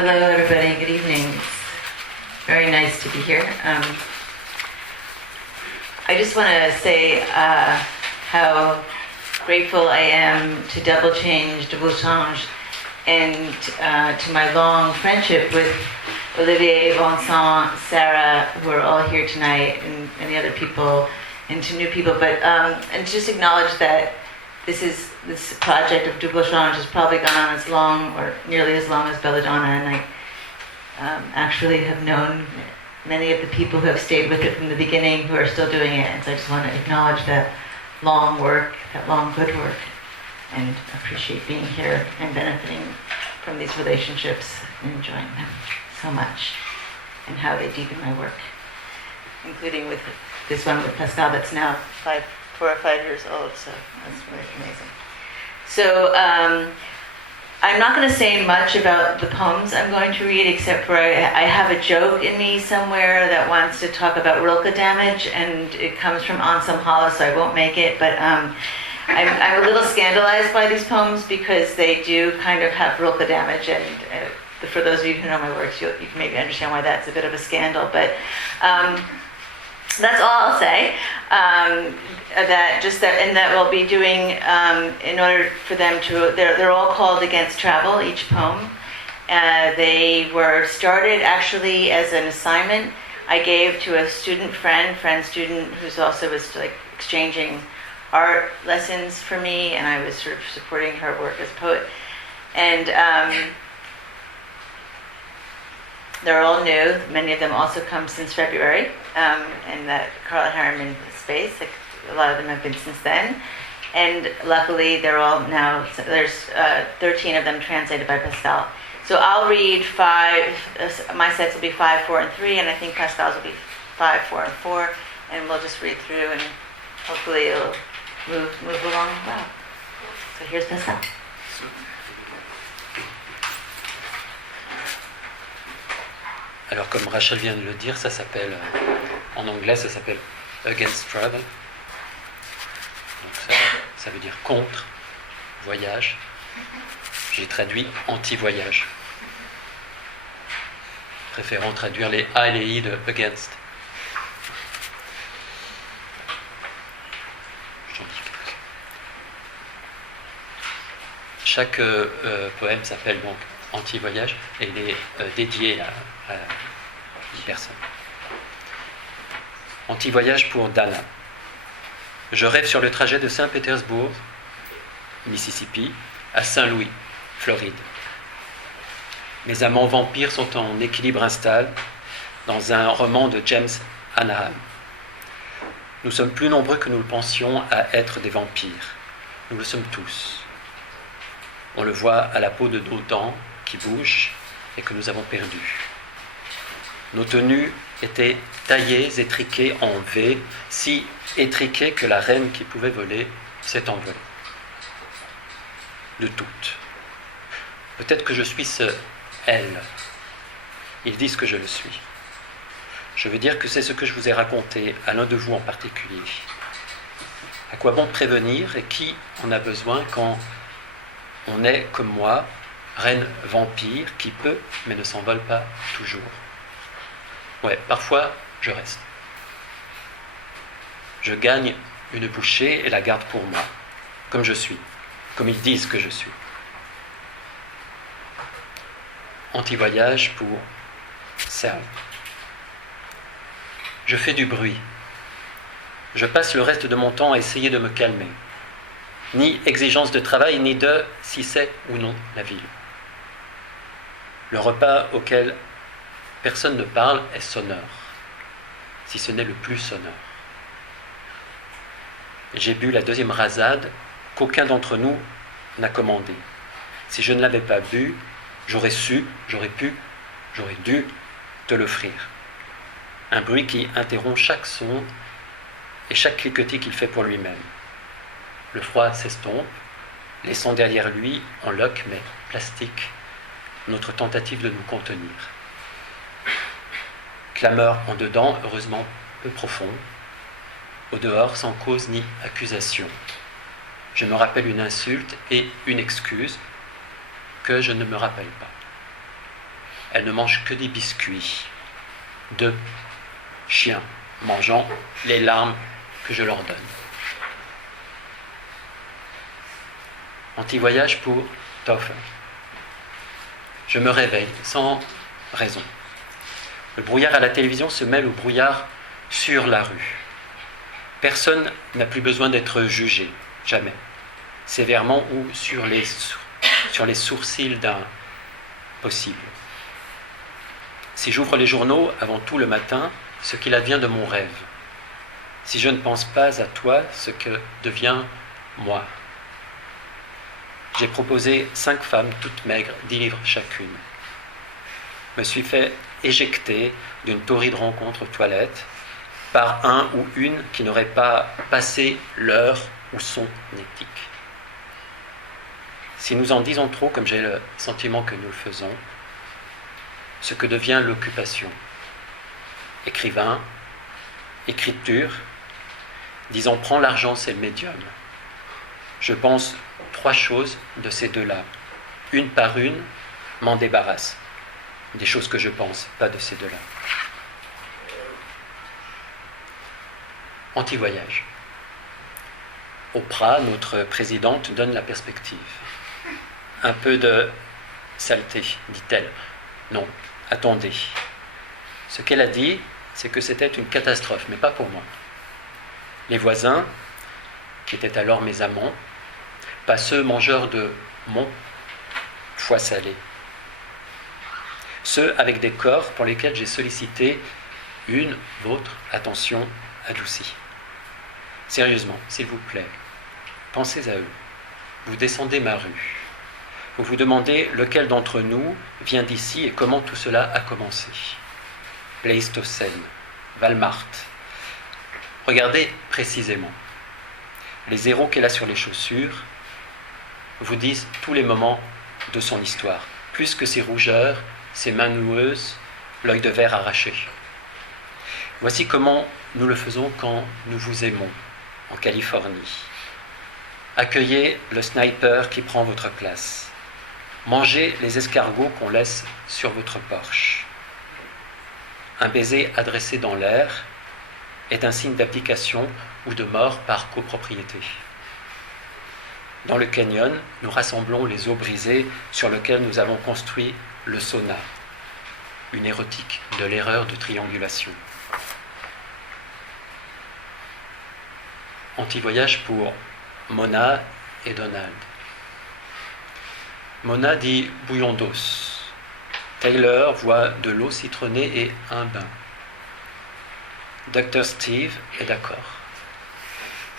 Hello, everybody. Good evening. It's very nice to be here. I just want to say how grateful I am to Double Change, Double Change, and to my long friendship with Olivier, Vincent, Sarah, who are all here tonight, and the other people, and to new people. But and just acknowledge that this project of Double Change has probably gone on as long or nearly as long as Belladonna, and I actually have known many of the people who have stayed with it from the beginning who are still doing it, and so I just want to acknowledge that long work, that long good work, and appreciate being here and benefiting from these relationships and enjoying them so much, and how they deepen my work, including with this one with Pascal that's now 4 or 5 years old, so that's really amazing. So I'm not going to say much about the poems I'm going to read, except for I have a joke in me somewhere that wants to talk about Rilke damage, and it comes from Anselm Hollis, so I won't make it, but I'm a little scandalized by these poems because they do kind of have Rilke damage, and for those of you who know my works, you can maybe understand why that's a bit of a scandal, but that's all I'll say. That we'll be doing in order for them to. They're all called Against Travel. Each poem. They were started actually as an assignment I gave to a friend-student who's also was like exchanging art lessons for me, and I was sort of supporting her work as poet. And they're all new. Many of them also come since February, and that Carla Harriman space. Like, a lot of them have been since then. And luckily, they're all now, there's 13 of them translated by Pascal. So I'll read 5, my sets will be 5, 4, and 3, and I think Pascal's will be 5, 4, and 4, and we'll just read through, and hopefully it'll move along well. So here's Pascal. Alors, comme Rachel vient de le dire, ça s'appelle, en anglais, ça s'appelle Against Travel. Donc ça veut dire contre voyage. J'ai traduit anti-voyage, préférant traduire les A et les I de Against. Chaque poème s'appelle donc anti-voyage et il est dédié à une personne. Anti-voyage pour Dana. Je rêve sur le trajet de Saint-Pétersbourg, Mississippi, à Saint-Louis, Floride. Mes amants vampires sont en équilibre instable dans un roman de James Hanahan. Nous sommes plus nombreux que nous le pensions à être des vampires. Nous le sommes tous. On le voit à la peau de nos dents qui bougent et que nous avons perdues. Nos tenues étaient taillées, étriquées en V, si étriquées que la reine qui pouvait voler s'est envolée. De toutes. Peut-être que je suis ce « elle ». Ils disent que je le suis. Je veux dire que c'est ce que je vous ai raconté, à l'un de vous en particulier. À quoi bon prévenir et qui en a besoin quand on est, comme moi, reine vampire qui peut, mais ne s'envole pas toujours. Ouais, parfois, je reste. Je gagne une bouchée et la garde pour moi, comme je suis, comme ils disent que je suis. Anti-voyage pour Serve. Je fais du bruit. Je passe le reste de mon temps à essayer de me calmer. Ni exigence de travail, ni de si c'est ou non la ville. Le repas auquel personne ne parle est sonore, si ce n'est le plus sonore. J'ai bu la 2e rasade qu'aucun d'entre nous n'a commandée. Si je ne l'avais pas bu, j'aurais su, j'aurais pu, j'aurais dû te l'offrir. Un bruit qui interrompt chaque son et chaque cliquetis qu'il fait pour lui-même. Le froid s'estompe, laissant derrière lui, en loques mais plastique, notre tentative de nous contenir. Clameur en dedans, heureusement peu profond, au dehors sans cause ni accusation. Je me rappelle une insulte et une excuse que je ne me rappelle pas. elles ne mangent que des biscuits. 2 chiens mangeant les larmes que je leur donne. Anti-voyage pour Taufer. Je me réveille sans raison. Le brouillard à la télévision se mêle au brouillard sur la rue. Personne n'a plus besoin d'être jugé, jamais, sévèrement ou sur les sourcils d'un possible. Si j'ouvre les journaux avant tout le matin, ce qu'il advient de mon rêve. Si je ne pense pas à toi, ce que devient moi. J'ai proposé 5 femmes toutes maigres, 10 livres chacune. Me suis fait éjecter d'une torride rencontre aux toilettes par un ou une qui n'aurait pas passé l'heure ou son éthique. Si nous en disons trop, comme j'ai le sentiment que nous le faisons, ce que devient l'occupation. Écrivain, écriture, disons prends l'argent, c'est le médium. Je pense 3 choses de ces 2-là. Une par une, m'en débarrasse. Des choses que je pense, pas de ces 2-là. Anti-voyage. Oprah, notre présidente, donne la perspective. Un peu de saleté, dit-elle. Non, attendez. Ce qu'elle a dit, c'est que c'était une catastrophe, mais pas pour moi. Les voisins, qui étaient alors mes amants, pas ceux mangeurs de mon foie salé, ceux avec des corps pour lesquels j'ai sollicité votre attention adoucie. Sérieusement, s'il vous plaît, pensez à eux. Vous descendez ma rue. Vous vous demandez lequel d'entre nous vient d'ici et comment tout cela a commencé. Pléistocène, Walmart. Regardez précisément. Les zéros qu'elle a sur les chaussures vous disent tous les moments de son histoire, plus que ses rougeurs, ses mains noueuses, l'œil de verre arraché. Voici comment nous le faisons quand nous vous aimons, en Californie. Accueillez le sniper qui prend votre place. Mangez les escargots qu'on laisse sur votre porche. Un baiser adressé dans l'air est un signe d'abdication ou de mort par copropriété. Dans le canyon, nous rassemblons les os brisés sur lesquels nous avons construit le sauna, une érotique de l'erreur de triangulation. Anti-voyage pour Mona et Donald. Mona dit bouillon d'os. Taylor voit de l'eau citronnée et un bain. Dr Steve est d'accord.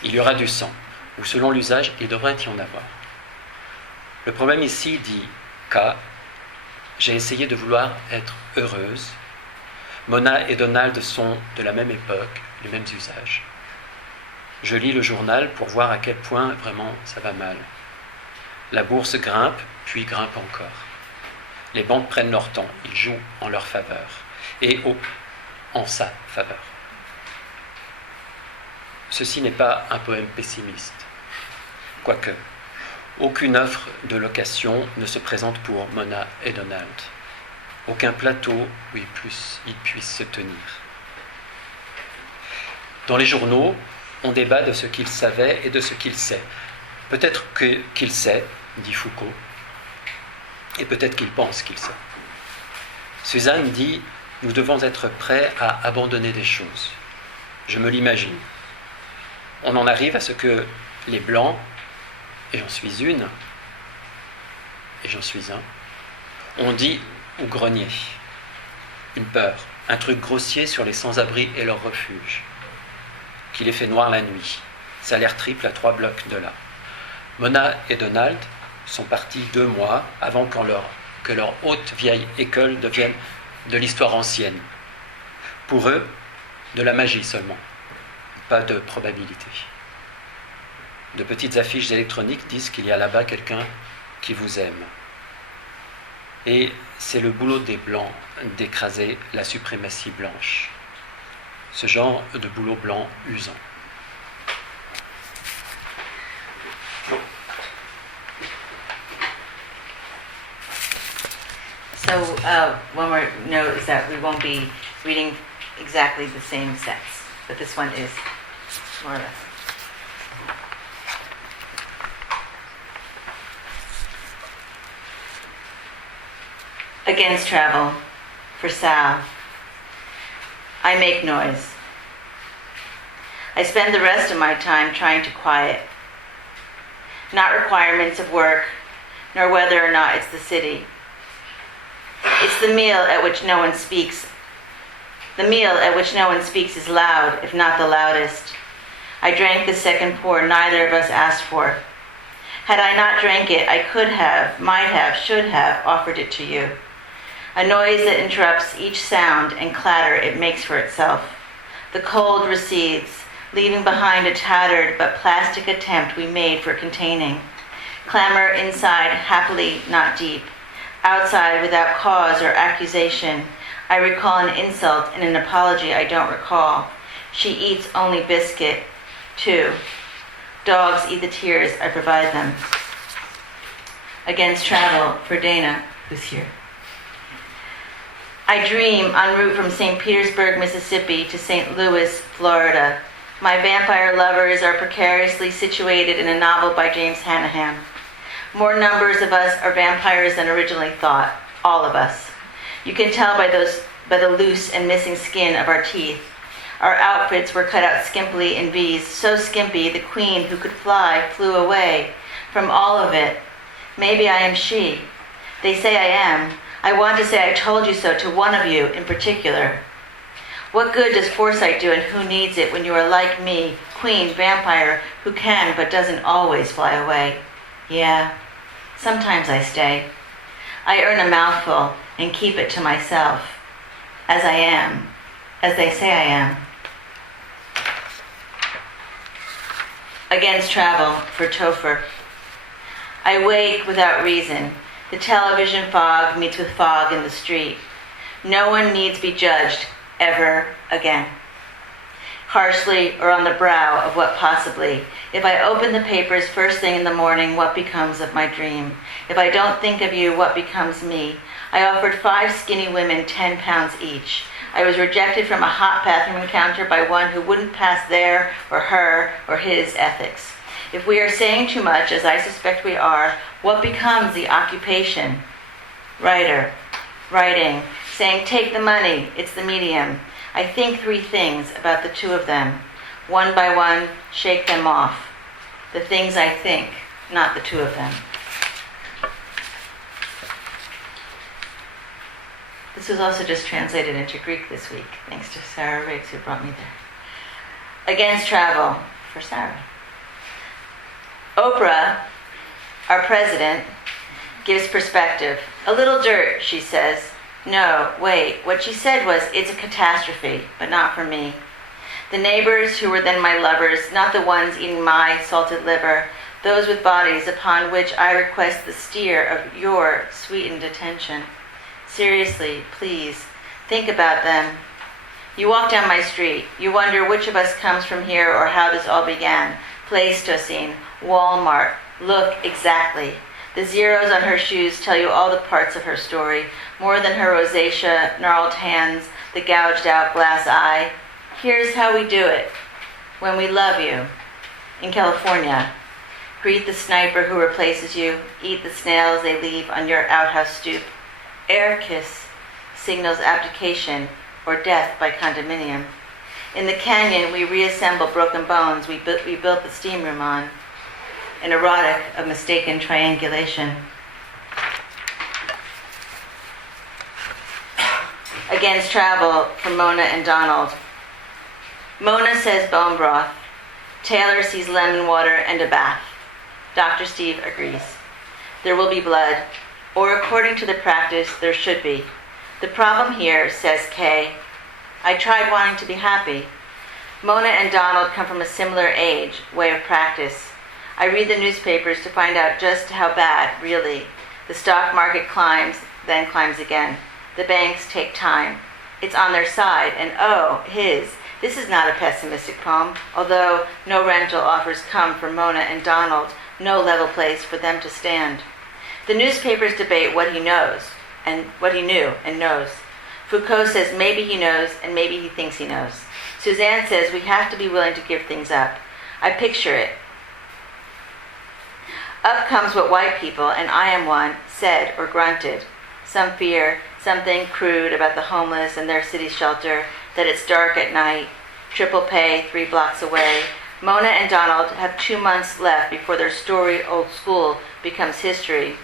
Il y aura du sang, ou selon l'usage, il devrait y en avoir. Le problème ici, dit K, j'ai essayé de vouloir être heureuse. Mona et Donald sont de la même époque, les mêmes usages. Je lis le journal pour voir à quel point vraiment ça va mal. La bourse grimpe, puis grimpe encore. Les banques prennent leur temps, ils jouent en leur faveur, et en sa faveur. Ceci n'est pas un poème pessimiste. Quoique, aucune offre de location ne se présente pour Mona et Donald. Aucun plateau où ils puissent se tenir. Dans les journaux, on débat de ce qu'il savait et de ce qu'il sait. Peut-être qu'il sait, dit Foucault, et peut-être qu'il pense qu'il sait. Suzanne dit « Nous devons être prêts à abandonner des choses ». Je me l'imagine. On en arrive à ce que les Blancs, et j'en suis une, et j'en suis un, on dit « ou grenier ». Une peur, un truc grossier sur les sans-abri et leur refuge. Qu'il ait fait noir la nuit. Salaire triple à 3 blocs de là. Mona et Donald sont partis 2 mois avant que leur haute vieille école devienne de l'histoire ancienne. Pour eux, de la magie seulement, pas de probabilité. De petites affiches électroniques disent qu'il y a là-bas quelqu'un qui vous aime. Et c'est le boulot des Blancs d'écraser la suprématie blanche. Ce genre de boulot blanc usant. So one more note is that we won't be reading exactly the same sets, but this one is more or less. Against travel, for Sal. I make noise. I spend the rest of my time trying to quiet. Not requirements of work, nor whether or not it's the city. It's the meal at which no one speaks. The meal at which no one speaks is loud, if not the loudest. I drank the second pour neither of us asked for. Had I not drank it, I could have, might have, should have offered it to you. A noise that interrupts each sound and clatter it makes for itself. The cold recedes, leaving behind a tattered but plastic attempt we made for containing. Clamor inside, happily not deep. Outside, without cause or accusation. I recall an insult and an apology I don't recall. She eats only biscuit. 2. Dogs eat the tears I provide them. Against travel, for Dana, who's here. I dream en route from St. Petersburg, Mississippi to St. Louis, Florida. My vampire lovers are precariously situated in a novel by James Hanahan. More numbers of us are vampires than originally thought, all of us. You can tell by the loose and missing skin of our teeth. Our outfits were cut out skimpily in V's, so skimpy the queen who could fly flew away from all of it. Maybe I am she. They say I am. I want to say I told you so to one of you in particular. What good does foresight do and who needs it when you are like me, queen, vampire, who can but doesn't always fly away? Yeah, sometimes I stay. I earn a mouthful and keep it to myself, as I am, as they say I am. Against travel, for Topher. I wake without reason. The television fog meets with fog in the street. No one needs be judged ever again. Harshly or on the brow of what possibly. If I open the papers first thing in the morning, what becomes of my dream? If I don't think of you, what becomes me? I offered 5 skinny women 10 pounds each. I was rejected from a hot bathroom encounter by one who wouldn't pass their or her or his ethics. If we are saying too much, as I suspect we are, what becomes the occupation? Writer, writing, saying take the money, it's the medium. I think 3 things about the 2 of them. One by one, shake them off. The things I think, not the 2 of them. This was also just translated into Greek this week, thanks to Sarah Riggs, who brought me there. Against travel, for Sarah. Oprah, our president, gives perspective. A little dirt, she says. No, wait, what she said was, it's a catastrophe, but not for me. The neighbors who were then my lovers, not the ones eating my salted liver, those with bodies upon which I request the steer of your sweetened attention. Seriously, please, think about them. You walk down my street. You wonder which of us comes from here or how this all began. Pleistocene, Walmart, look exactly. The zeros on her shoes tell you all the parts of her story, more than her rosacea, gnarled hands, the gouged out glass eye. Here's how we do it. When we love you. In California. Greet the sniper who replaces you. Eat the snails they leave on your outhouse stoop. Air kiss signals abdication or death by condominium. In the canyon, we reassemble broken bones we built the steam room on. An erotic of mistaken triangulation. Against travel, for Mona and Donald. Mona says bone broth. Taylor sees lemon water and a bath. Dr. Steve agrees. There will be blood, or according to the practice, there should be. The problem here, says Kay, I tried wanting to be happy. Mona and Donald come from a similar age, way of practice. I read the newspapers to find out just how bad, really. The stock market climbs, then climbs again. The banks take time. It's on their side, and oh, his. This is not a pessimistic poem, although no rental offers come for Mona and Donald, no level place for them to stand. The newspapers debate what he knows. and what he knew and knows. Foucault says maybe he knows and maybe he thinks he knows. Suzanne says we have to be willing to give things up. I picture it. Up comes what white people, and I am one, said or grunted. Some fear, something crude about the homeless and their city shelter, that it's dark at night, triple pay 3 blocks away. Mona and Donald have 2 months left before their storied old school becomes history.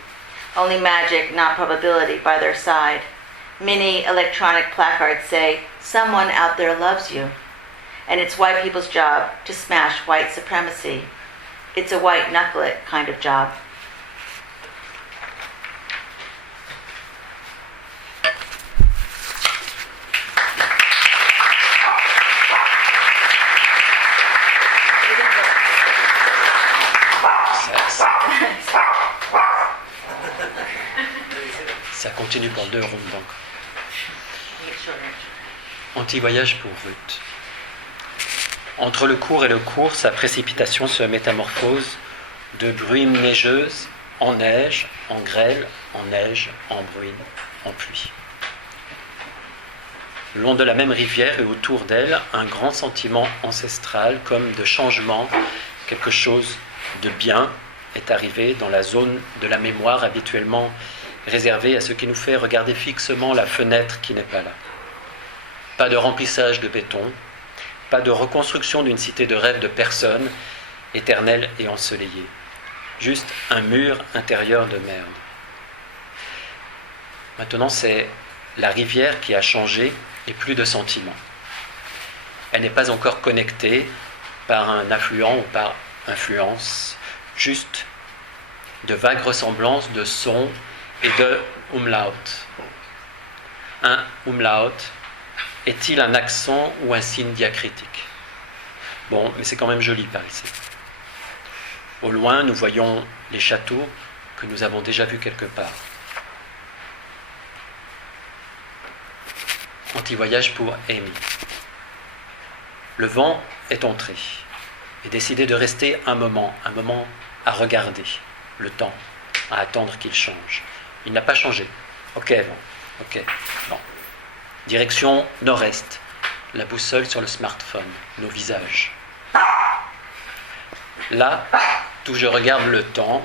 Only magic, not probability, by their side. Many electronic placards say, someone out there loves you. And it's white people's job to smash white supremacy. It's a white knuckle it kind of job. Ça continue pour 2 rondes donc. Anti-voyage pour Ruth. Entre le court et le court, sa précipitation se métamorphose de bruine neigeuse en neige, en grêle, en neige, en bruine, en pluie. Le long de la même rivière et autour d'elle, un grand sentiment ancestral, comme de changement, quelque chose de bien est arrivé dans la zone de la mémoire habituellement réservée à ce qui nous fait regarder fixement la fenêtre qui n'est pas là. Pas de remplissage de béton, pas de reconstruction d'une cité de rêve de personnes, éternelle et ensoleillée. Juste un mur intérieur de merde. Maintenant, c'est la rivière qui a changé et plus de sentiments. Elle n'est pas encore connectée par un affluent ou par influence, juste de vagues ressemblances de sons et de umlaut. Un umlaut est-il un accent ou un signe diacritique? Bon, mais c'est quand même joli par ici. Au loin, nous voyons les châteaux que nous avons déjà vus quelque part. Anti-voyage pour Amy. Le vent est entré et décidé de rester un moment à regarder le temps, à attendre qu'il change. Il n'a pas changé. Ok, bon, ok, bon. Direction nord-est, la boussole sur le smartphone, nos visages. Là, d'où je regarde le temps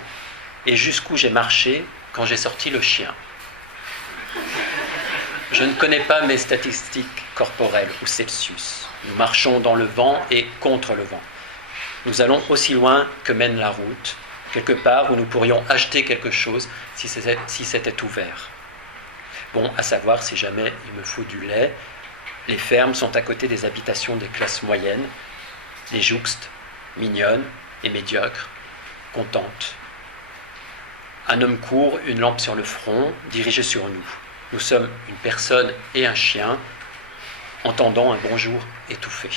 et jusqu'où j'ai marché quand j'ai sorti le chien. Je ne connais pas mes statistiques corporelles ou Celsius. Nous marchons dans le vent et contre le vent. Nous allons aussi loin que mène la route, quelque part où nous pourrions acheter quelque chose si c'était ouvert. Bon, à savoir, si jamais il me faut du lait, les fermes sont à côté des habitations des classes moyennes, les jouxtes, mignonnes et médiocres, contentes. Un homme court, une lampe sur le front, dirigé sur nous. Nous sommes une personne et un chien, entendant un bonjour étouffé.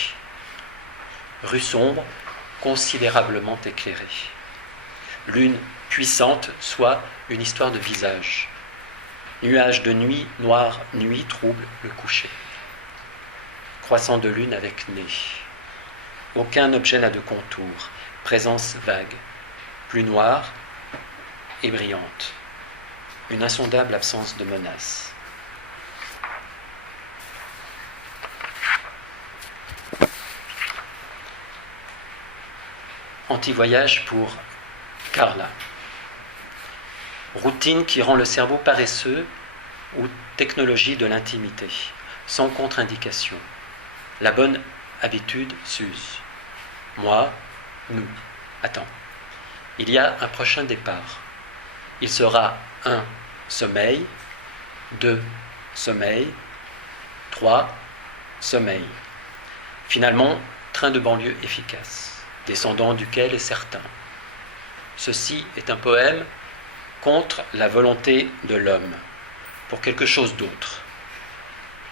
Rue sombre, considérablement éclairée. Lune puissante, soit une histoire de visage. Nuage de nuit, noir, nuit trouble le coucher. Croissant de lune avec nez. Aucun objet n'a de contour. Présence vague. Plus noire et brillante. Une insondable absence de menace. Anti-voyage pour Carla. Routine qui rend le cerveau paresseux ou technologie de l'intimité, sans contre-indication. La bonne habitude s'use. Moi, nous. Attends. Il y a un prochain départ. Il sera 1. Sommeil. 2. Sommeil. 3. Sommeil. Finalement, train de banlieue efficace, descendant duquel est certain. Ceci est un poème contre la volonté de l'homme, pour quelque chose d'autre.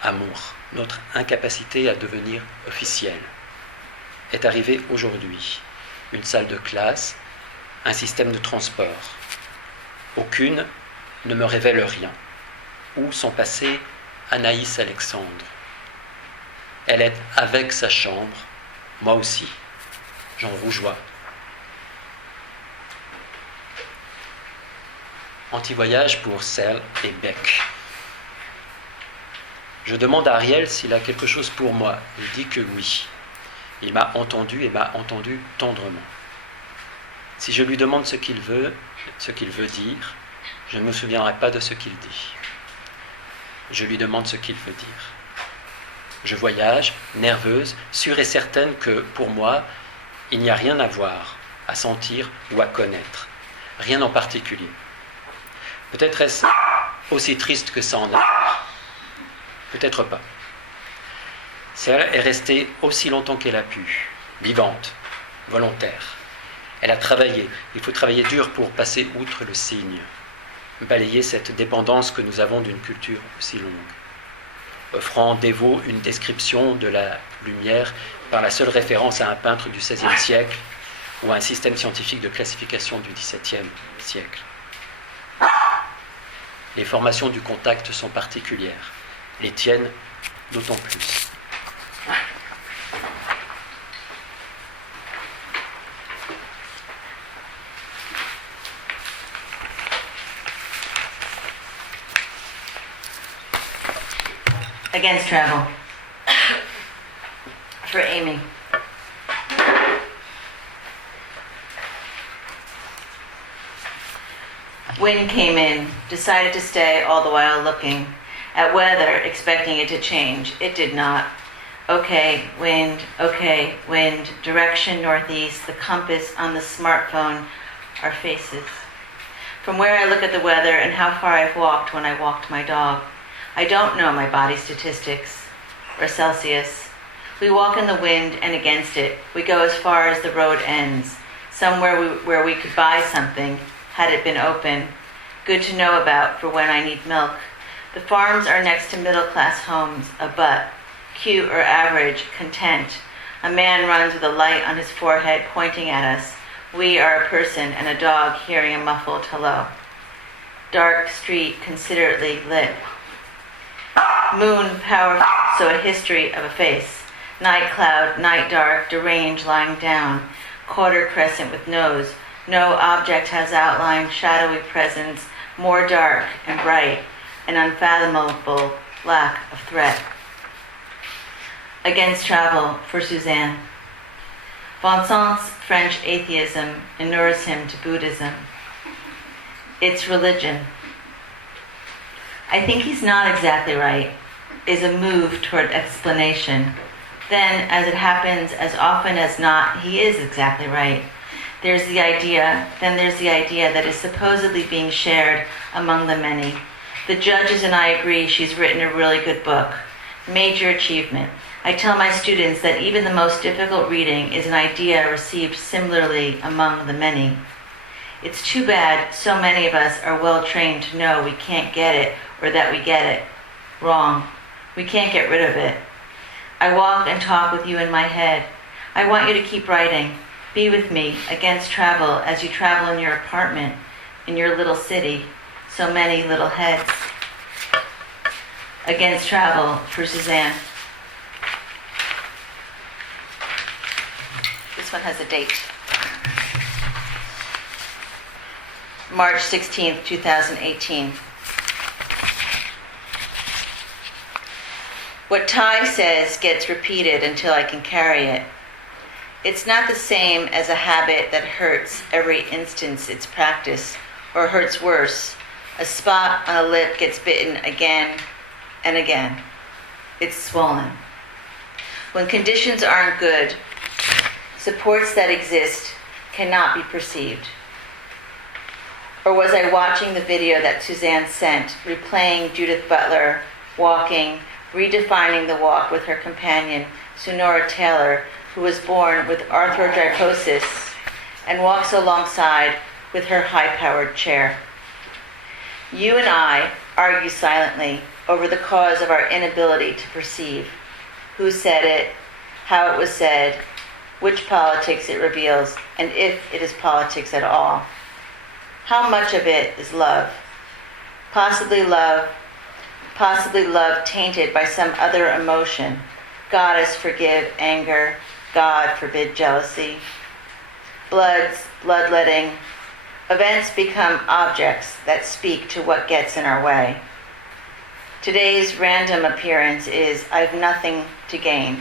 Amour, notre incapacité à devenir officiel, est arrivé aujourd'hui. Une salle de classe, un système de transport. Aucune ne me révèle rien. Où sont passées Anaïs Alexandre? Elle est avec sa chambre, moi aussi. J'en rougeois. Anti-voyage pour Serre et Bec. Je demande à Ariel s'il a quelque chose pour moi. Il dit que oui. Il m'a entendu et m'a entendu tendrement. Si je lui demande ce qu'il veut dire, je ne me souviendrai pas de ce qu'il dit. Je lui demande ce qu'il veut dire. Je voyage, nerveuse, sûre et certaine que, pour moi, il n'y a rien à voir, à sentir ou à connaître. Rien en particulier. Peut-être est-ce aussi triste que ça en a. Peut-être pas. Serre est restée aussi longtemps qu'elle a pu, vivante, volontaire. Elle a travaillé. Il faut travailler dur pour passer outre le signe, balayer cette dépendance que nous avons d'une culture aussi longue, offrant dévot une description de la lumière par la seule référence à un peintre du XVIe siècle ou à un système scientifique de classification du XVIIe siècle. Les formations du contact sont particulières, les tiennes d'autant plus. Against travel. For Amy. Wind came in, decided to stay all the while looking at weather, expecting it to change. It did not. Okay, wind, direction northeast, the compass on the smartphone, our faces. From where I look at the weather and how far I've walked when I walked my dog. I don't know my body statistics or Celsius. We walk in the wind and against it. We go as far as the road ends, somewhere where we could buy something, had it been open. Good to know about for when I need milk. The farms are next to middle-class homes, a butt, cute or average, content. A man runs with a light on his forehead pointing at us. We are a person and a dog hearing a muffled hello. Dark street considerately lit. Moon powerful, so a history of a face. Night cloud, night dark, deranged lying down. Quarter crescent with nose. No object has outline, shadowy presence, more dark and bright, an unfathomable lack of threat. Against travel for Suzanne. Vincent's French atheism inures him to Buddhism. It's religion. I think he's not exactly right, is a move toward explanation. Then, as it happens, as often as not, he is exactly right. There's the idea that is supposedly being shared among the many. The judges and I agree she's written a really good book. Major achievement. I tell my students that even the most difficult reading is an idea received similarly among the many. It's too bad so many of us are well trained to know we can't get it or that we get it. Wrong. We can't get rid of it. I walk and talk with you in my head. I want you to keep writing. Be with me against travel as you travel in your apartment, in your little city, so many little heads. Against travel for Suzanne. This one has a date. March 16th, 2018. What Ty says gets repeated until I can carry it. It's not the same as a habit that hurts every instance it's practiced, or hurts worse. A spot on a lip gets bitten again and again. It's swollen. When conditions aren't good, supports that exist cannot be perceived. Or was I watching the video that Suzanne sent, replaying Judith Butler walking, redefining the walk with her companion, Sonora Taylor, who was born with arthrogryposis and walks alongside with her high-powered chair. You and I argue silently over the cause of our inability to perceive. Who said it, how it was said, which politics it reveals, and if it is politics at all. How much of it is love? Possibly love tainted by some other emotion. Goddess forgive anger, God forbid jealousy. Bloodletting, Events become objects that speak to what gets in our way. Today's random appearance is, I've nothing to gain.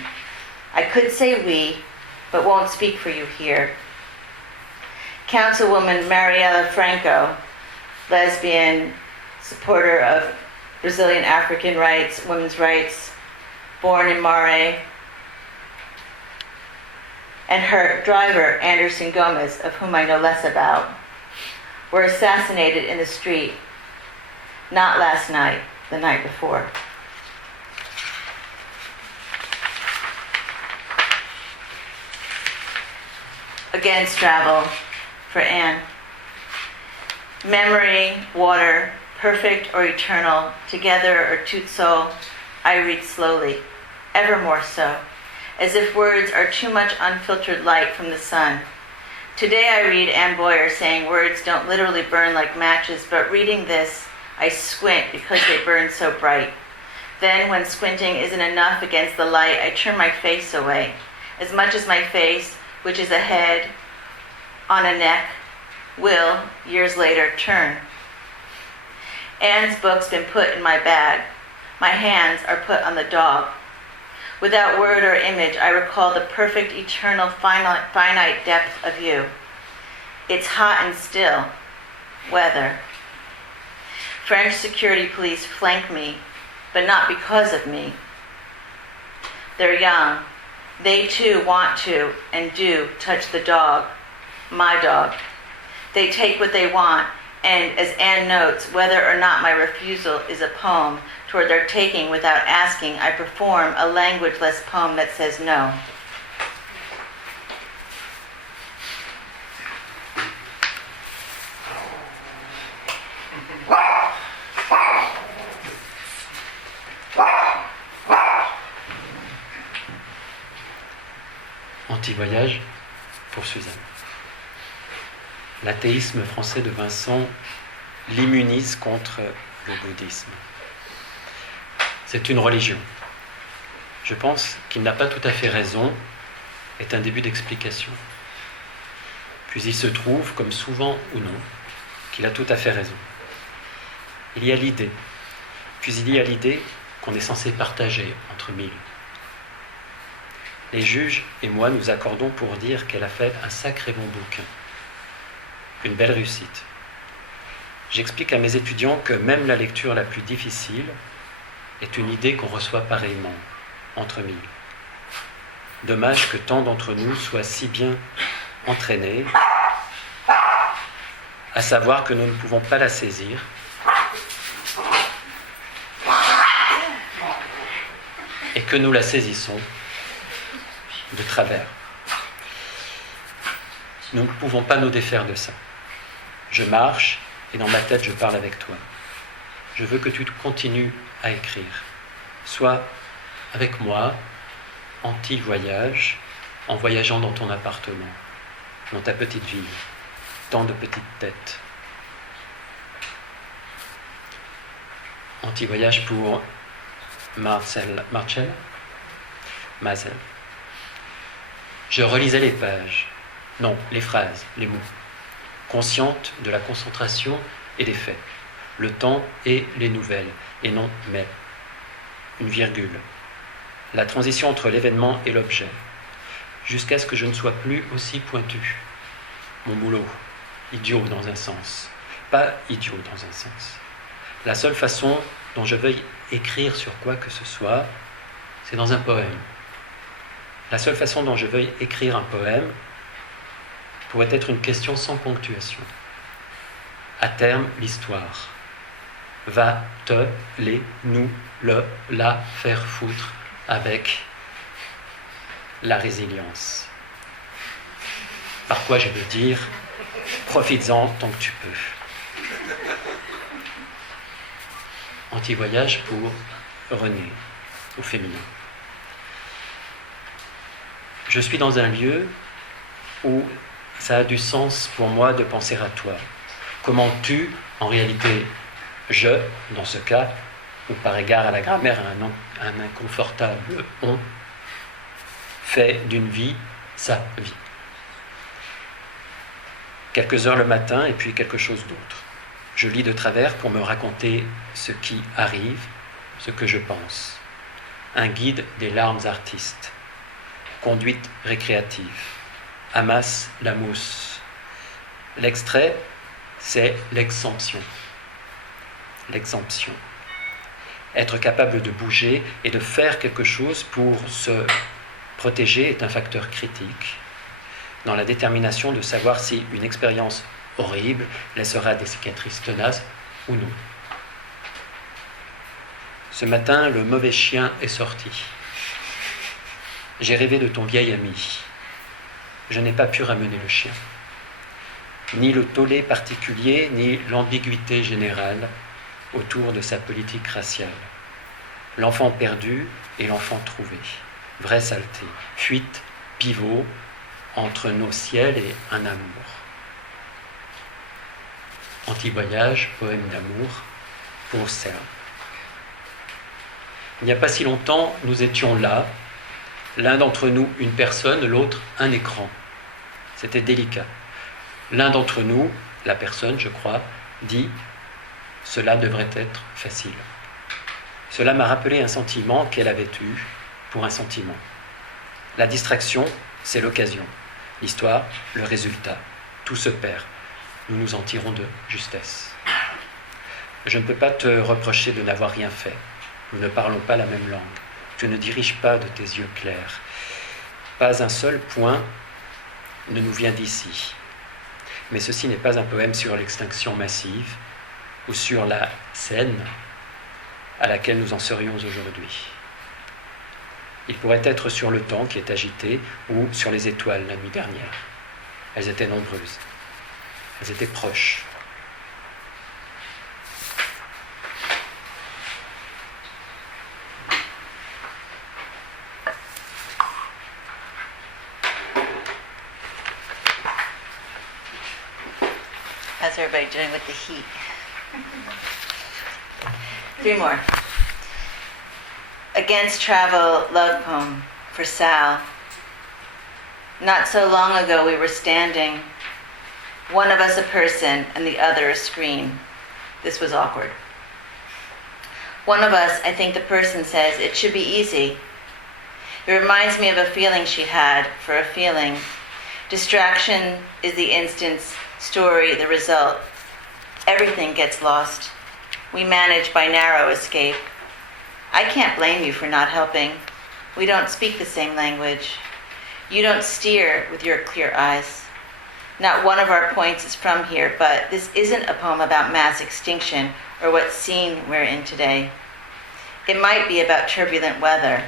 I could say we, but won't speak for you here. Councilwoman Mariela Franco, lesbian, supporter of Brazilian African rights, women's rights, born in Mare, and her driver, Anderson Gomez, of whom I know less about, were assassinated in the street, not last night, the night before. Against travel for Anne. Memory, water, perfect or eternal, together or tout seul, I read slowly, ever more so, as if words are too much unfiltered light from the sun. Today I read Anne Boyer saying words don't literally burn like matches, but reading this, I squint because they burn so bright. Then, when squinting isn't enough against the light, I turn my face away, as much as my face, which is a head on a neck, will, years later, turn. Anne's book's been put in my bag. My hands are put on the dog. Without word or image, I recall the perfect, eternal, finite depth of you. It's hot and still. Weather. French security police flank me, but not because of me. They're young. They too want to and do touch the dog, my dog. They take what they want, and as Anne notes, whether or not my refusal is a poem toward their taking without asking, I perform a languageless poem that says no. Anti-voyage pour Suzanne. L'athéisme français de Vincent l'immunise contre le bouddhisme. C'est une religion. Je pense qu'il n'a pas tout à fait raison, est un début d'explication. Puis il se trouve, comme souvent ou non, qu'il a tout à fait raison. Il y a l'idée, puis il y a l'idée qu'on est censé partager entre mille. Les juges et moi nous accordons pour dire qu'elle a fait un sacré bon bouquin. Une belle réussite. J'explique à mes étudiants que même la lecture la plus difficile est une idée qu'on reçoit pareillement, entre mille. Dommage que tant d'entre nous soient si bien entraînés, à savoir que nous ne pouvons pas la saisir, et que nous la saisissons de travers. Nous ne pouvons pas nous défaire de ça. Je marche et dans ma tête je parle avec toi. Je veux que tu continues à écrire. Soit avec moi, anti-voyage, en voyageant dans ton appartement, dans ta petite ville, tant de petites têtes. Anti-voyage pour Mazel. Je relisais les pages, non, les phrases, les mots, consciente de la concentration et des faits, le temps et les nouvelles, et non mais, une virgule, la transition entre l'événement et l'objet, jusqu'à ce que je ne sois plus aussi pointu. Mon boulot, idiot dans un sens, pas idiot dans un sens. La seule façon dont je veuille écrire sur quoi que ce soit, c'est dans un poème. La seule façon dont je veuille écrire un poème pourrait être une question sans ponctuation. À terme, l'histoire va te, les, nous, le, la faire foutre avec la résilience. Par quoi je veux dire, profites-en tant que tu peux. Anti-voyage pour René, au féminin. Je suis dans un lieu où ça a du sens pour moi de penser à toi. Comment tu, en réalité, je, dans ce cas, ou par égard à la grammaire, un inconfortable on, fait d'une vie sa vie. Quelques heures le matin et puis quelque chose d'autre. Je lis de travers pour me raconter ce qui arrive, ce que je pense. Un guide des larmes artistes. Conduite récréative. Amasse la mousse. L'extrait, c'est l'exemption. L'exemption. Être capable de bouger et de faire quelque chose pour se protéger est un facteur critique dans la détermination de savoir si une expérience horrible laissera des cicatrices tenaces ou non. Ce matin, le mauvais chien est sorti. J'ai rêvé de ton vieil ami. Je n'ai pas pu ramener le chien. Ni le tollé particulier, ni l'ambiguïté générale autour de sa politique raciale. L'enfant perdu et l'enfant trouvé. Vraie saleté. Fuite, pivot, entre nos ciels et un amour. Anti-voyage, poème d'amour, pour Serre. Il n'y a pas si longtemps, nous étions là, l'un d'entre nous une personne, l'autre un écran. C'était délicat. L'un d'entre nous, la personne, je crois, dit « Cela devrait être facile ». Cela m'a rappelé un sentiment qu'elle avait eu pour un sentiment. La distraction, c'est l'occasion. L'histoire, le résultat. Tout se perd. Nous nous en tirons de justesse. Je ne peux pas te reprocher de n'avoir rien fait. Nous ne parlons pas la même langue. Tu ne diriges pas de tes yeux clairs. Pas un seul point ne nous vient d'ici. Mais ceci n'est pas un poème sur l'extinction massive ou sur la scène à laquelle nous en serions aujourd'hui. Il pourrait être sur le temps qui est agité ou sur les étoiles la nuit dernière. Elles étaient nombreuses. Elles étaient proches. How's everybody doing with the heat? 3 more. Against Travel, love poem for Sal. Not so long ago we were standing, one of us a person and the other a screen. This was awkward. One of us, I think the person, says, it should be easy. It reminds me of a feeling she had for a feeling. Distraction is the instance, story the result. Everything gets lost. We manage by narrow escape. I can't blame you for not helping. We don't speak the same language. You don't steer with your clear eyes. Not one of our points is from here, but this isn't a poem about mass extinction or what scene we're in today. It might be about turbulent weather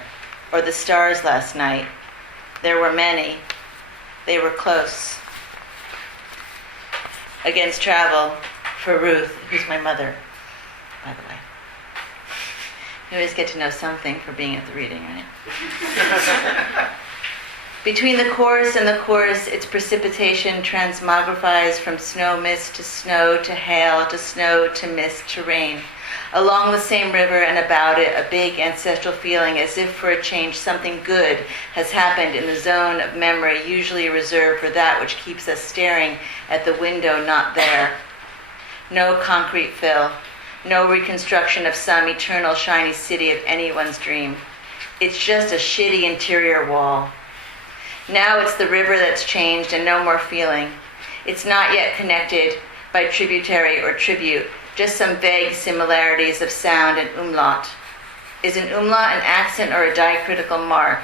or the stars last night. There were many. They were close. Against Travel for Ruth, who's my mother, by the way. You always get to know something for being at the reading, right? Between the chorus and the chorus, its precipitation transmogrifies from snow mist to snow to hail to snow to mist to rain. Along the same river and about it, a big ancestral feeling as if for a change something good has happened in the zone of memory usually reserved for that which keeps us staring at the window not there. No concrete fill. No reconstruction of some eternal shiny city of anyone's dream. It's just a shitty interior wall. Now it's the river that's changed and no more feeling. It's not yet connected by tributary or tribute, just some vague similarities of sound and umlaut. Is an umlaut an accent or a diacritical mark?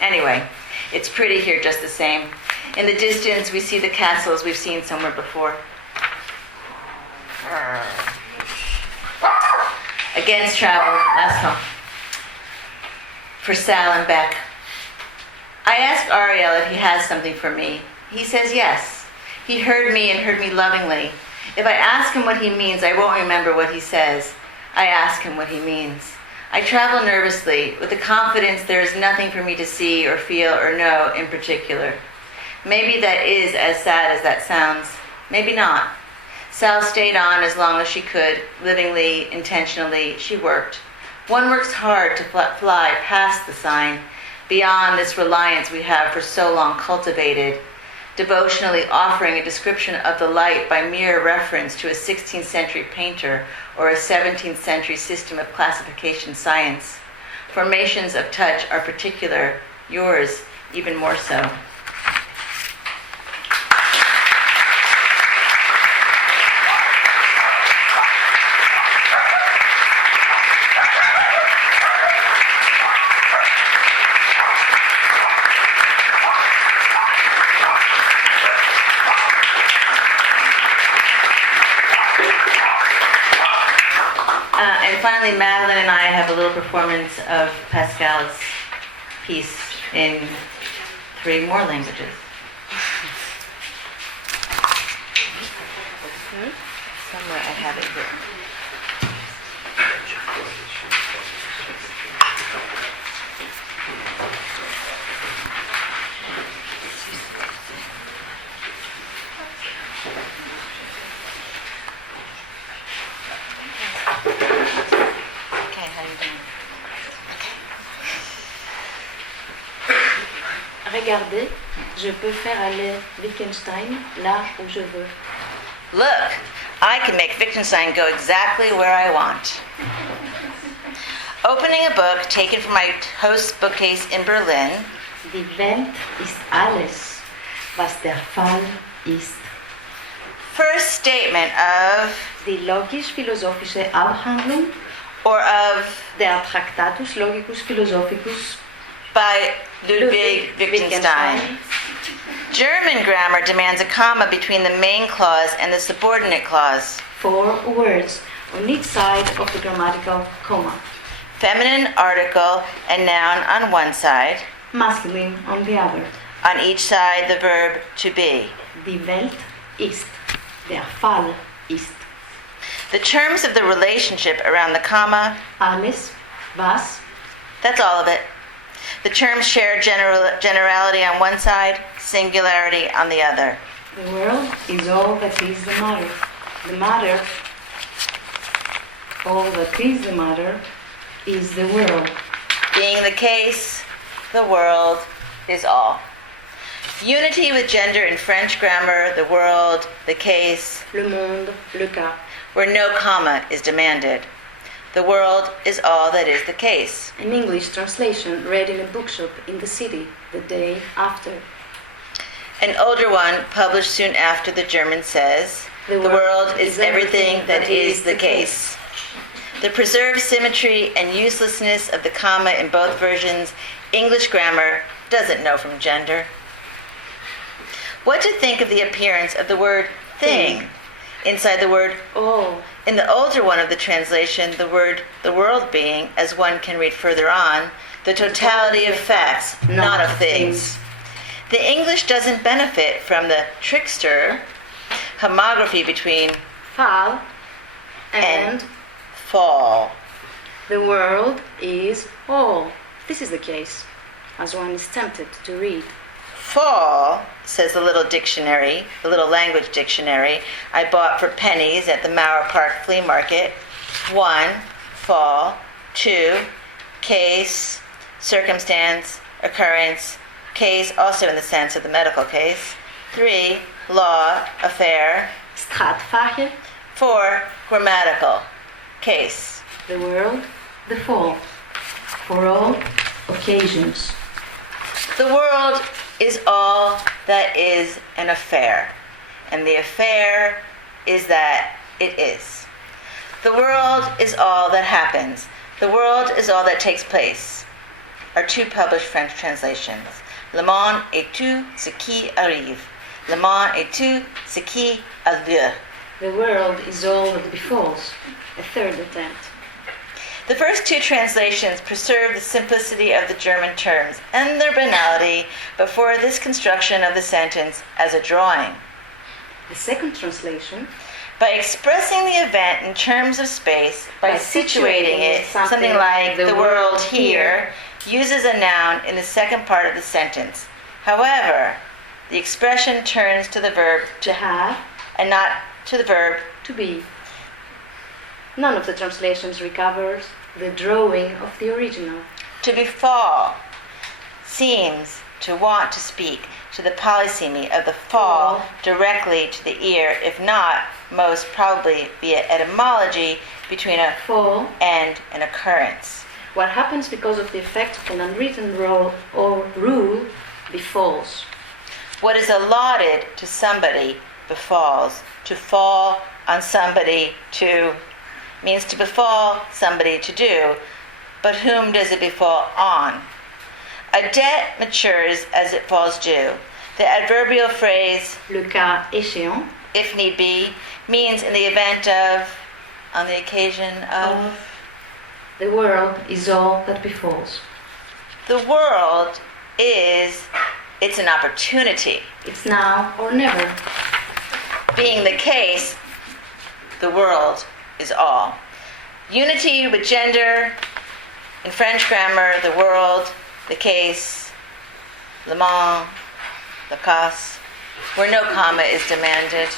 Anyway, it's pretty here just the same. In the distance, we see the castles we've seen somewhere before. Against Travel, last poem. For Sal and Beck. I asked Ariel if he has something for me. He says yes. He heard me and heard me lovingly. If I ask him what he means, I won't remember what he says. I ask him what he means. I travel nervously, with the confidence there is nothing for me to see or feel or know in particular. Maybe that is as sad as that sounds. Maybe not. Sal stayed on as long as she could, livingly, intentionally. She worked. One works hard to fly past the sign, beyond this reliance we have for so long cultivated. devotionally offering a description of the light by mere reference to a 16th century painter or a 17th century system of classification science. Formations of touch are particular, yours even more so. And finally, Madeleine and I have a little performance of Pascal's piece in 3 more languages. Somewhere I have it here. Okay, how are you doing? Regardez, je peux faire aller Wittgenstein là où je veux. Look, I can make Wittgenstein go exactly where I want. Opening a book taken from my host's bookcase in Berlin, Die Welt ist alles, was der Fall ist. first statement of Die logisch-philosophische Abhandlung or of der Tractatus Logicus Philosophicus by Ludwig Wittgenstein. German grammar demands a comma between the main clause and the subordinate clause. 4 words on each side of the grammatical comma. Feminine article and noun on one side. Masculine on the other. On each side, the verb to be. Die Welt ist. Der Fall ist. The terms of the relationship around the comma, Alles, was, that's all of it. The terms share generality on one side, singularity on the other. the world is all that is the matter. The matter, all that is the matter, is the world. Being the case, the world is all. Unity with gender in French grammar, the world, the case, Le monde, le cas. where no comma is demanded. The world is all that is the case. An English translation read in a bookshop in the city the day after. An older one, published soon after the German, says, the world is everything that is the case. The preserved symmetry and uselessness of the comma in both versions, English grammar doesn't know from gender. What to think of the appearance of the word thing inside the word Oh, in the older one of the translation, the word the world being, as one can read further on, the totality of facts, not of things. The English doesn't benefit from the trickster homography between fall And and fall. the world is all. This is the case, as one is tempted to read. Fall, says the little dictionary, the little language dictionary I bought for pennies at the Mauer Park flea market. 1, fall. 2, case, circumstance, occurrence, case also in the sense of the medical case. 3, law, affair. Straatfage, 4, grammatical, case. the world, the fall. For all occasions. The world is all that is an affair, and the affair is that it is. The world is all that happens. The world is all that takes place. Are 2 published French translations. Le monde est tout ce qui arrive. Le monde est tout ce qui a lieu. The world is all that befalls. A third attempt. The first 2 translations preserve the simplicity of the German terms and their banality before this construction of the sentence as a drawing. The second translation, By expressing the event in terms of space, by situating it, something like the world here, uses a noun in the second part of the sentence. However, the expression turns to the verb to have, and not to the verb. to be. None of the translations recovers the drawing of the original. To befall seems to want to speak to the polysemy of the fall directly to the ear, if not, most probably via etymology, between a fall and an occurrence. What happens because of the effect of an unwritten rule befalls. What is allotted to somebody befalls. To fall on somebody to means to befall somebody to do, but whom does it befall on? A debt matures as it falls due. The adverbial phrase, Le cas échéant, if need be, means in the event of, on the occasion of. The world is all that befalls. The world is, it's an opportunity. It's now or never. Being the case, the world is all. Unity with gender, in French grammar, the world, the case, le monde, the cas, where no comma is demanded.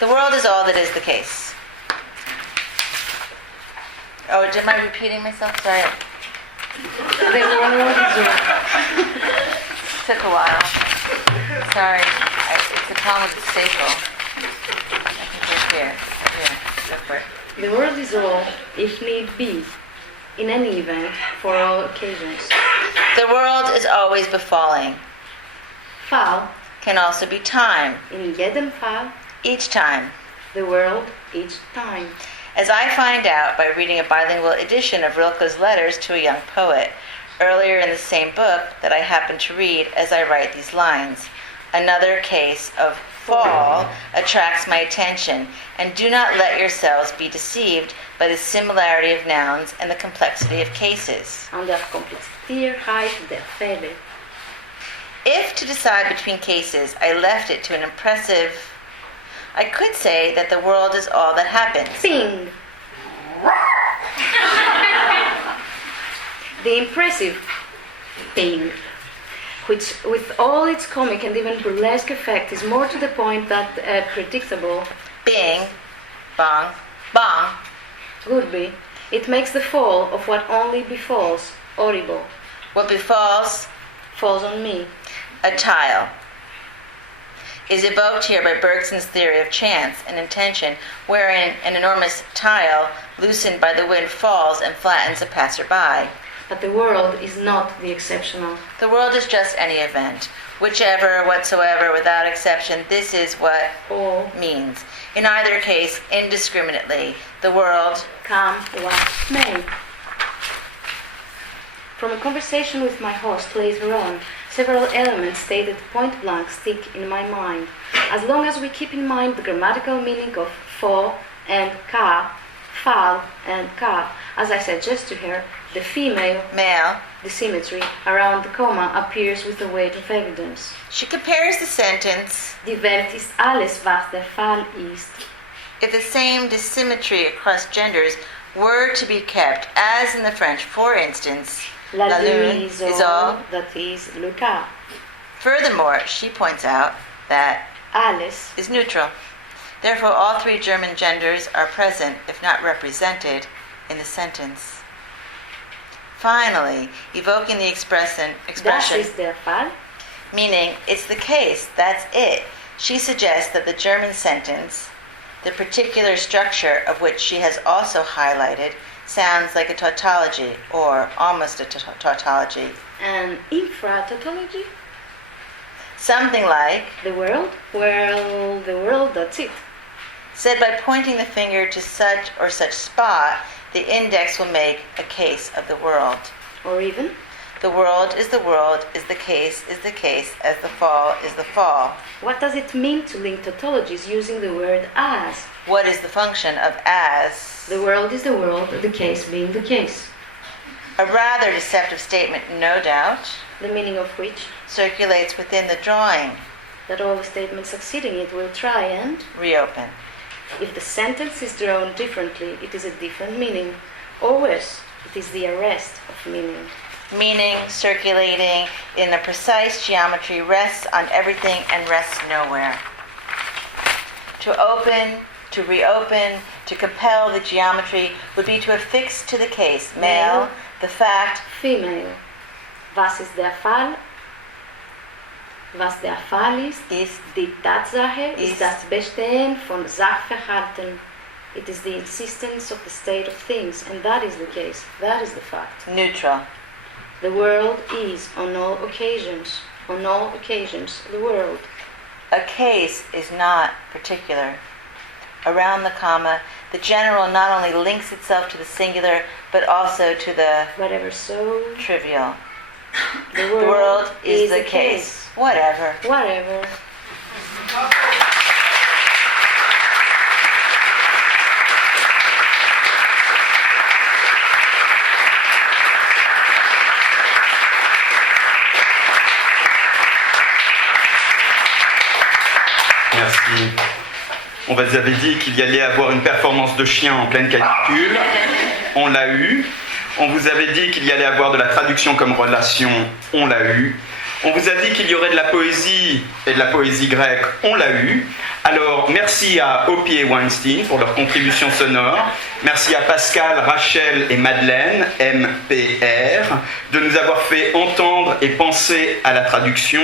The world is all that is the case. Oh, am I repeating myself? Sorry. The world is all. Took a while. Sorry. It's a problem with the staple. I think it's here. Here. Go for it. The world is all, if need be, in any event, for all occasions. The world is always befalling. Fall, Can also be time. in jedem Fall, Each time. the world each time. As I find out by reading a bilingual edition of Rilke's letters to a young poet, earlier in the same book that I happen to read as I write these lines. Another case of fall attracts my attention, and do not let yourselves be deceived by the similarity of nouns and the complexity of cases. An der Kompliziertheit der Fälle. If to decide between cases I left it to an impressive, I could say that the world is all that happens. Ping! The impressive ping, which with all its comic and even burlesque effect is more to the point than predictable Bing, bong, bong. would be, it makes the fall of what only befalls audible. What befalls Falls on me. a tile is evoked here by Bergson's theory of chance and intention, wherein an enormous tile loosened by the wind falls and flattens a passerby. But the world is not the exceptional. The world is just any event, whichever, whatsoever, without exception. This is what All means. In either case, indiscriminately, the world. come what may. From a conversation with my host later on, several elements stated point blank stick in my mind. As long as we keep in mind the grammatical meaning of fo and ka, fal and ka, as I said just to her, the female, Male. the symmetry around the comma appears with the weight of evidence. She compares the sentence. Die Welt ist alles, was der Fall ist. If the same dissymmetry across genders were to be kept, as in the French, for instance, La lune is is all. that is le cas. Furthermore, she points out that Alles is neutral. Therefore, all three German genders are present, if not represented, in the sentence. Finally, evoking the das expression, ist der Fall. meaning it's the case, that's it, she suggests that the German sentence, the particular structure of which she has also highlighted, sounds like a tautology, or almost a tautology. An infra-tautology? Something like, The world? Well, the world, that's it. said by pointing the finger to such or such spot, the index will make a case of the world. Or even, The world, is the case, as the fall is the fall. what does it mean to link tautologies using the word as? What is the function of as? The world is the world, the case being the case. A rather deceptive statement, no doubt, The meaning of which, circulates within the drawing. that all the statements succeeding it will try and, Reopen. if the sentence is drawn differently, it is a different meaning. Or worse, it is the arrest of meaning. Meaning circulating in a precise geometry rests on everything and rests nowhere. To open, to reopen, to compel the geometry would be to affix to the case, male, the fact, Female. Was der Fall ist die Tatsache, ist das Bestehen von Sachverhalten. It is the existence of the state of things, and that is the case. That is the fact. Neutral. The world is, on all occasions, the world. A case is not particular. Around the comma, the general not only links itself to the singular, but also to the Whatever so, trivial. the The world is the case. Whatever. Whatever. Merci. On vous avait dit qu'il y allait avoir une performance de chien en pleine canicule. On l'a eu. On vous avait dit qu'il y allait avoir de la traduction comme relation. On l'a eu. On vous a dit qu'il y aurait de la poésie et de la poésie grecque. On l'a eu. Alors, merci à Opie et Weinstein pour leur contribution sonore. Merci à Pascal, Rachel et Madeleine, MPR, de nous avoir fait entendre et penser à la traduction,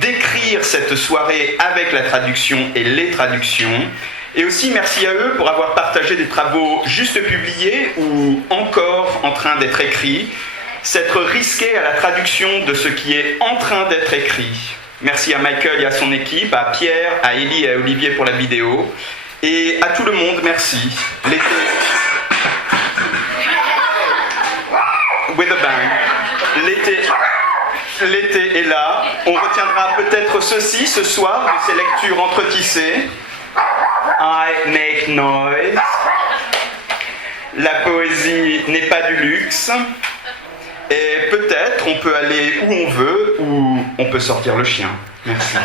d'écrire cette soirée avec la traduction et les traductions. Et aussi merci à eux pour avoir partagé des travaux juste publiés ou encore en train d'être écrits, s'être risqués à la traduction de ce qui est en train d'être écrit. Merci à Michael et à son équipe, à Pierre, à Élie et à Olivier pour la vidéo. Et à tout le monde, merci. With a bang. L'été est là. On retiendra peut-être ceci ce soir de ces lectures entretissées. I make noise. La poésie n'est pas du luxe. Et peut-être on peut aller où on veut ou on peut sortir le chien. Merci.